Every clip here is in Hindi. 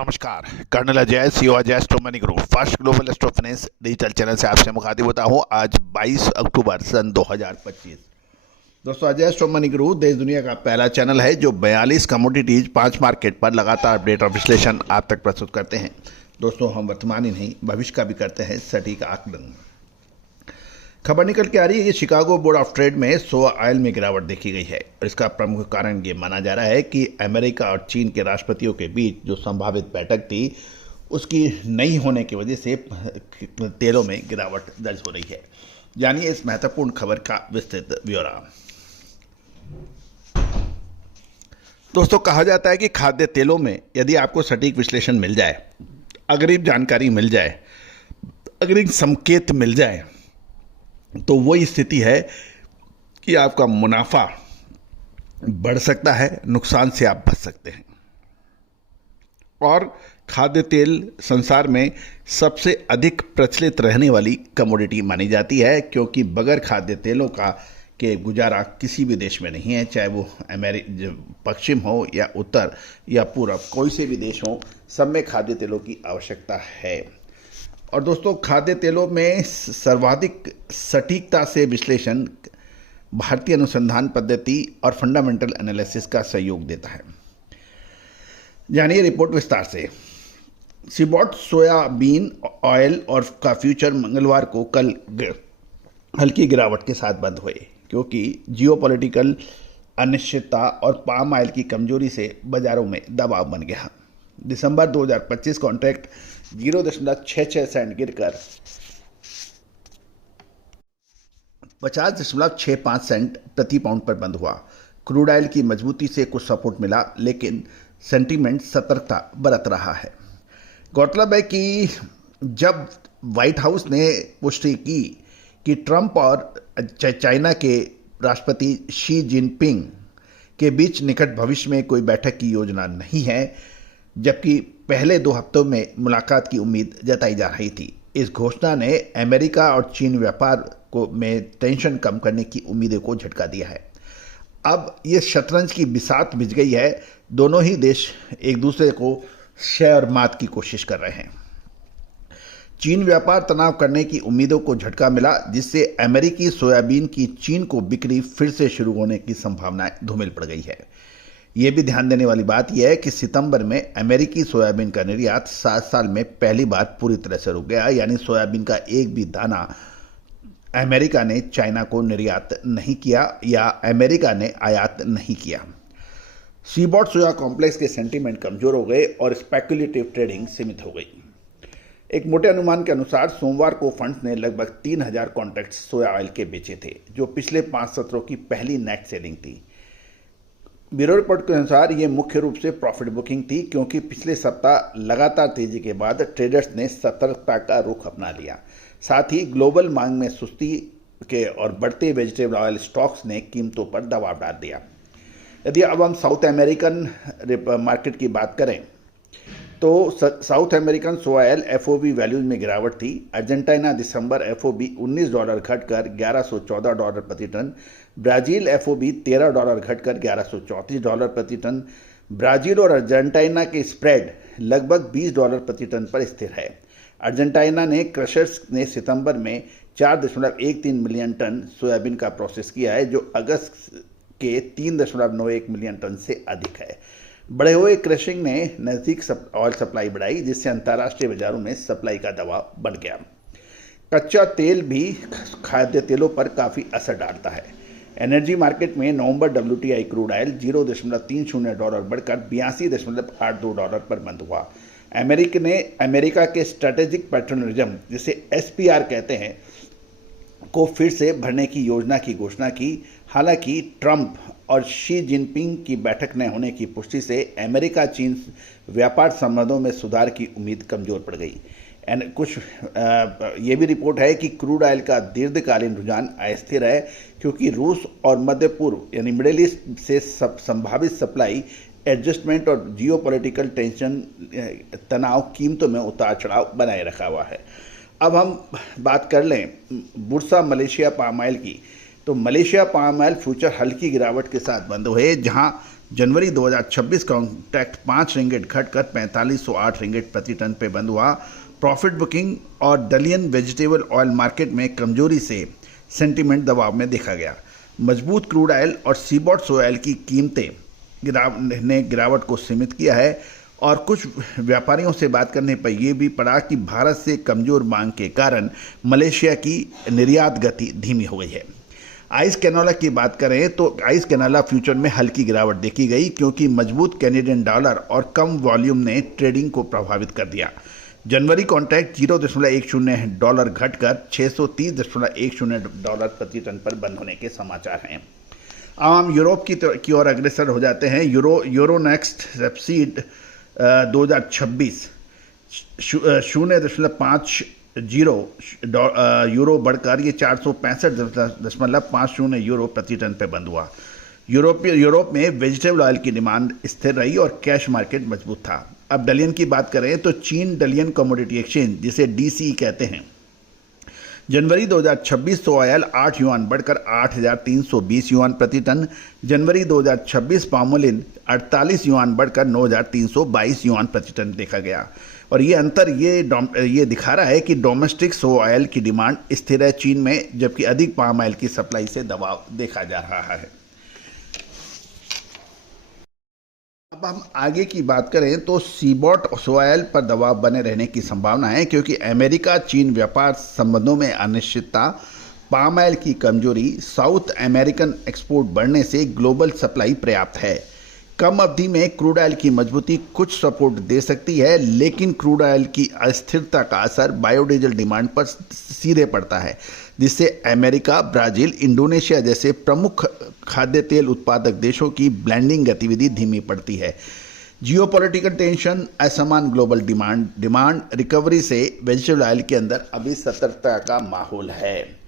नमस्कार। Colonel Ajay, CEO Ajay astro money group, first global astro finance digital channel से आपसे मुखातिब होता हूं। आज 22 अक्टूबर सन 2025। दोस्तों, अजय एस्ट्रो मनी ग्रुप देश दुनिया का पहला चैनल है जो 42 कमोडिटीज 5 मार्केट पर लगातार अपडेट और विश्लेषण आप तक प्रस्तुत करते हैं। दोस्तों, हम वर्तमान ही नहीं भविष्य का भी करते हैं सटीक आकलन। खबर निकल के आ रही है कि शिकागो बोर्ड ऑफ ट्रेड में सोया ऑयल में गिरावट देखी गई है और इसका प्रमुख कारण ये माना जा रहा है कि अमेरिका और चीन के राष्ट्रपतियों के बीच जो संभावित बैठक थी उसकी नहीं होने की वजह से तेलों में गिरावट दर्ज हो रही है। जानिए इस महत्वपूर्ण खबर का विस्तृत ब्यौरा। दोस्तों, कहा जाता है कि खाद्य तेलों में यदि आपको सटीक विश्लेषण मिल जाए, अग्रिम जानकारी मिल जाए, अग्रिम संकेत मिल जाए, तो वही स्थिति है कि आपका मुनाफा बढ़ सकता है, नुकसान से आप बच सकते हैं। और खाद्य तेल संसार में सबसे अधिक प्रचलित रहने वाली कमोडिटी मानी जाती है, क्योंकि बगैर खाद्य तेलों का के गुजारा किसी भी देश में नहीं है, चाहे वो पश्चिम हो या उत्तर या पूर्व, कोई से भी देश हो, सब में खाद्य तेलों की आवश्यकता है। और दोस्तों, खाद्य तेलों में सर्वाधिक सटीकता से विश्लेषण भारतीय अनुसंधान पद्धति और फंडामेंटल एनालिसिस का सहयोग देता है। जानिए रिपोर्ट विस्तार से। सीबॉट सोयाबीन ऑयल और का फ्यूचर मंगलवार को कल हल्की गिरावट के साथ बंद हुए, क्योंकि जियोपॉलिटिकल अनिश्चितता और पाम ऑयल की कमजोरी से बाजारों में दबाव बन गया। दिसंबर 2025 कॉन्ट्रैक्ट 0.66 सेंट गिरकर 50.65 सेंट प्रति पाउंड पर बंद हुआ। क्रूड ऑयल की मजबूती से कुछ सपोर्ट मिला, लेकिन सेंटीमेंट सतर्कता बरत रहा है। गौरतलब है कि जब व्हाइट हाउस ने पुष्टि की कि ट्रंप और चाइना के राष्ट्रपति शी जिनपिंग के बीच निकट भविष्य में कोई बैठक की योजना नहीं है, जबकि पहले 2 हफ्तों में मुलाकात की उम्मीद जताई जा रही थी, इस घोषणा ने अमेरिका और चीन व्यापार को में टेंशन कम करने की उम्मीदों को झटका दिया है। अब ये शतरंज की बिसात बिछ गई है। दोनों ही देश एक दूसरे को शेयर मात की कोशिश कर रहे हैं। चीन व्यापार तनाव करने की उम्मीदों को झटका मिला, जिससे अमेरिकी सोयाबीन की चीन को बिक्री फिर से शुरू होने की संभावनाएं धूमिल पड़ गई है। ये भी ध्यान देने वाली बात यह है कि सितंबर में अमेरिकी सोयाबीन का निर्यात 7 साल में पहली बार पूरी तरह से रुक गया, यानी सोयाबीन का एक भी दाना अमेरिका ने चाइना को निर्यात नहीं किया या अमेरिका ने आयात नहीं किया। सीबॉट सोया कॉम्प्लेक्स के सेंटीमेंट कमजोर हो गए और स्पेकुलेटिव ट्रेडिंग सीमित हो गई। एक मोटे अनुमान के अनुसार सोमवार को फंड्स ने लगभग 3000 कॉन्ट्रैक्ट सोया ऑयल के बेचे थे, जो पिछले 5 सत्रों की पहली नेट सेलिंग थी। ब्यूरो रिपोर्ट के अनुसार ये मुख्य रूप से प्रॉफिट बुकिंग थी, क्योंकि पिछले सप्ताह लगातार तेजी के बाद ट्रेडर्स ने सतर्कता का रुख अपना लिया। साथ ही ग्लोबल मांग में सुस्ती के और बढ़ते वेजिटेबल ऑयल स्टॉक्स ने कीमतों पर दबाव डाल दिया। यदि अब हम साउथ अमेरिकन मार्केट की बात करें तो साउथ अमेरिकन सोया ऑयल एफओबी वैल्यूज में गिरावट थी। अर्जेंटीना दिसंबर एफओबी $19 घटकर $1114 प्रति टन, ब्राजील एफओबी $13 घटकर $1134 प्रति टन। ब्राजील और अर्जेंटीना के स्प्रेड लगभग $20 प्रति टन पर स्थिर है। अर्जेंटीना ने क्रशर्स ने सितंबर में 4.13 मिलियन टन सोयाबीन का प्रोसेस किया है, जो अगस्त के 3.91 मिलियन टन से अधिक है। बढ़े हुए क्रशिंग ने नज़दीक ऑयल सप्लाई बढ़ाई, जिससे अंतर्राष्ट्रीय बाजारों में सप्लाई का दबाव बढ़ गया। कच्चा तेल भी खाद्य तेलों पर काफ़ी असर डालता है। एनर्जी मार्केट में नवंबर WTI क्रूड ऑयल $0.30 बढ़कर $82.82 पर बंद हुआ। अमेरिका के स्ट्रेटेजिक पेट्रोलिज्म, जिसे SPR कहते हैं, को फिर से भरने की योजना की घोषणा की। हालांकि ट्रंप और शी जिनपिंग की बैठक न होने की पुष्टि से अमेरिका चीन व्यापार संबंधों में सुधार की उम्मीद कमजोर पड़ गई। ये भी रिपोर्ट है कि क्रूड ऑयल का दीर्घकालीन रुझान अस्थिर है, क्योंकि रूस और मध्य पूर्व यानी मिडिल ईस्ट से संभावित सप्लाई एडजस्टमेंट और जियोपॉलिटिकल टेंशन तनाव कीमतों में उतार चढ़ाव बनाए रखा हुआ है। अब हम बात कर लें बुर्सा मलेशिया पाम ऑयल की, तो मलेशिया पाम ऑयल फ्यूचर हल्की गिरावट के साथ बंद हुए, जहां जनवरी 2026 कॉन्ट्रैक्ट 5 रिंगिट घटकर 4508 रिंगिट प्रति टन पे बंद हुआ। प्रॉफिट बुकिंग और दलियन वेजिटेबल ऑयल मार्केट में कमजोरी से सेंटीमेंट दबाव में देखा गया। मजबूत क्रूड ऑयल और सीबॉट सोया की कीमतें ने गिरावट को सीमित किया है और कुछ व्यापारियों से बात करने पर यह भी पड़ा कि भारत से कमजोर मांग के कारण मलेशिया की निर्यात गति धीमी हो गई है। आइस कैनोला की बात करें तो आइस कैनोला फ्यूचर में हल्की गिरावट देखी गई क्योंकि मजबूत कैनेडियन डॉलर और कम वॉल्यूम ने ट्रेडिंग को प्रभावित कर दिया। जनवरी कॉन्ट्रैक्ट $0.10 घटकर $630.10 प्रति टन पर बंद होने के समाचार हैं। अब हम यूरोप की ओर अग्रसर हो जाते हैं। यूरोनेक्स्ट रेपसीड 2026 0.50 यूरो बढ़कर ये 465.50 यूरो प्रति टन पे बंद हुआ। यूरोप में वेजिटेबल ऑयल की डिमांड स्थिर रही और कैश मार्केट मजबूत था। अब डलियन की बात करें तो चीन डलियन कमोडिटी एक्सचेंज जिसे DCE कहते हैं, जनवरी 2026 तो ऑयल 8 युआन बढ़कर 8,320 युआन प्रति टन। जनवरी 2026 पामोलिन 48 युआन बढ़कर 9,322 युआन प्रति टन देखा गया। और ये अंतर ये दिखा रहा है कि डोमेस्टिक सो ऑयल की डिमांड स्थिर है चीन में, जबकि अधिक पाम ऑयल की सप्लाई से दबाव देखा जा रहा है। अब हम आगे की बात करें तो सीबॉट ऑयल पर दबाव बने रहने की संभावना है क्योंकि अमेरिका चीन व्यापार संबंधों में अनिश्चितता, पाम ऑयल की कमजोरी, साउथ अमेरिकन एक्सपोर्ट बढ़ने से ग्लोबल सप्लाई पर्याप्त है। कम अवधि में क्रूड ऑयल की मजबूती कुछ सपोर्ट दे सकती है, लेकिन क्रूड ऑयल की अस्थिरता का असर बायोडीजल डिमांड पर सीधे पड़ता है, जिससे अमेरिका, ब्राजील, इंडोनेशिया जैसे प्रमुख खाद्य तेल उत्पादक देशों की ब्लेंडिंग गतिविधि धीमी पड़ती है। जियोपॉलिटिकल टेंशन, असमान ग्लोबल डिमांड रिकवरी से वेजिटेबल ऑयल के अंदर अभी सतर्कता का माहौल है।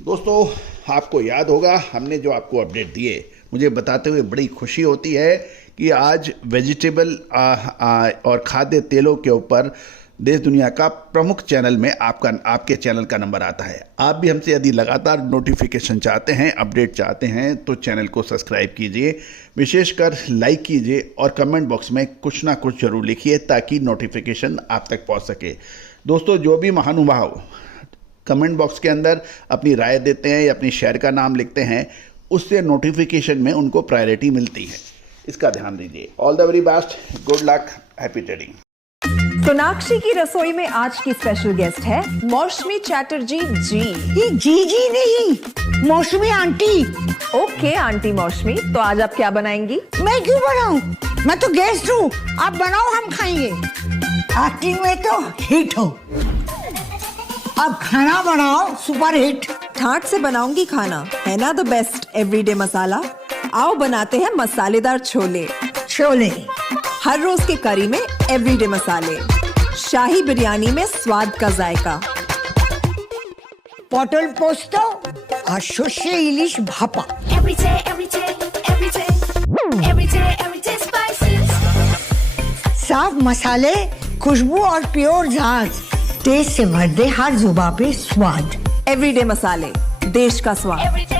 दोस्तों, आपको याद होगा हमने जो आपको अपडेट दिए, मुझे बताते हुए बड़ी खुशी होती है कि आज वेजिटेबल और खाद्य तेलों के ऊपर देश दुनिया का प्रमुख चैनल में आपके चैनल का नंबर आता है। आप भी हमसे यदि लगातार नोटिफिकेशन चाहते हैं, अपडेट चाहते हैं तो चैनल को सब्सक्राइब कीजिए, विशेषकर लाइक कीजिए और कमेंट बॉक्स में कुछ ना कुछ जरूर लिखिए ताकि नोटिफिकेशन आप तक पहुंच सके। दोस्तों, जो भी महानुभाव कमेंट बॉक्स के अंदर अपनी राय देते हैं या अपनी शहर का नाम लिखते हैं, उससे नोटिफिकेशन में उनको प्रायोरिटी मिलती है, इसका ध्यान दीजिए। All the very best, good luck, happy trading. Sonakshi की रसोई में आज की स्पेशल गेस्ट है मौसमी चैटर्जी जी। ये जी नहीं, मौसमी आंटी। ओके आंटी मौसमी, तो आज आप क्या बनाएंगी? मैं क्यों बनाऊं? मैं तो गेस्ट हूँ, आप बनाओ, हम खाएंगे। एक्टिंग में तो हिट हो, अब खाना बनाओ सुपर हिट। ठाट से बनाऊंगी खाना, है ना द बेस्ट एवरीडे मसाला। आओ बनाते हैं मसालेदार छोले। हर रोज के करी में एवरीडे मसाले, शाही बिरयानी में स्वाद का जायका, पटल पोस्तो और शुष्य इलिश भापा। साफ मसाले, खुशबू और प्योर झाग, टेस्ट से भर दे हर जुबान पे स्वाद। एवरीडे मसाले, देश का स्वाद।